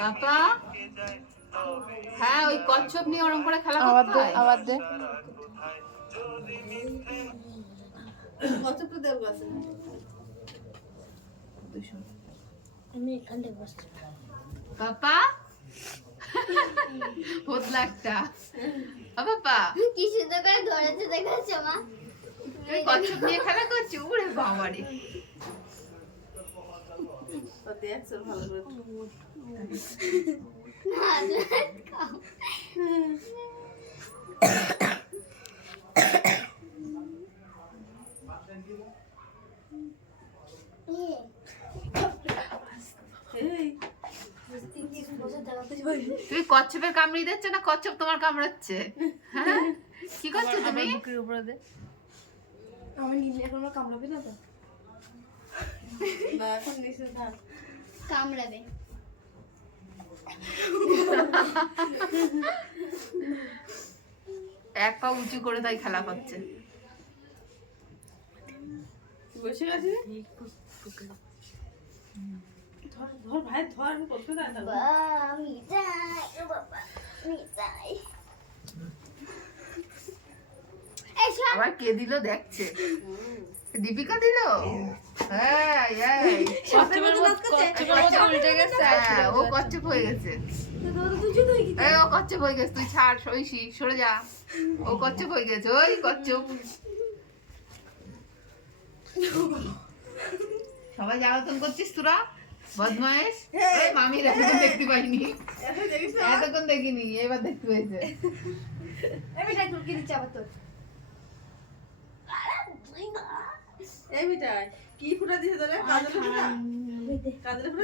পাপা হ্যাঁ ওই কচ্ছপ নিয়ে ওরম করে খেলা আবার দে আবার দে। কচ্ছপ তো দেবো আছে? আমি এখানে বসছি। পাপা হোদলা একটা পাপা কি সুন্দর করে ধরেছে দেখাচ্ছ মা। তুই কচ্ছপ নিয়ে খেলা করছিস? উড়ে বাবারে। তো দেখছ ভালো করে না না, খাও। এই তুই কচ্ছপের কামড়ি দিচ্ছ না কচ্ছপ তোমার কামড়াচ্ছে? হ্যাঁ? কি করছ তুমি? উপরে দে। আমি নিলে এখনও কামড়াবে না তো? না এখন নিচে থাক কামড়াবে। এক পা উঁচু করে তাই খেলা করছে বসে গেছি ধর ধর ভাই ধর আমি করতে দেয় না বাবা আমি যাই বাবা আমি যাই এই সব আবার কে দিল দেখছে? দীপিকা দিল? হ্যাঁ হ্যাঁ, ও কচ্ছপ হয়ে গেছে। ও কচ্ছপ হয়ে গেছে। তুই ছাড় সইসি সরে যা। ও কচ্ছপ হয়ে গেছে। ওই কচ্ছপ। সবাই জ্বালাতন করছিস তোরা? বদমায়েশ? এই মামির এতক্ষণ দেখতে পাইনি। এখন দেখিস না? এতক্ষণ দেখিনি এবার দেখতে পেয়েছে আমি তুলকে দিচ্ছি আবার তোর? এই মিটাই কি ফুটা দিছে তোরা? কাজল ফুটা? কাজল ফুটা?